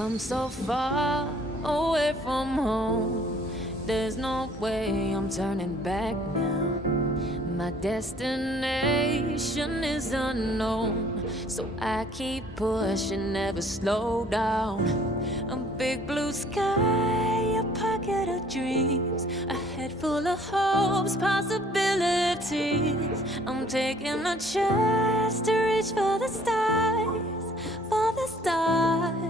come so far away from home. There's no way I'm turning back now. My destination is unknown, so I keep pushing, never slow down. A big blue sky, a pocket of dreams, a head full of hopes, possibilities. I'm taking a chance to reach for the stars, for the stars.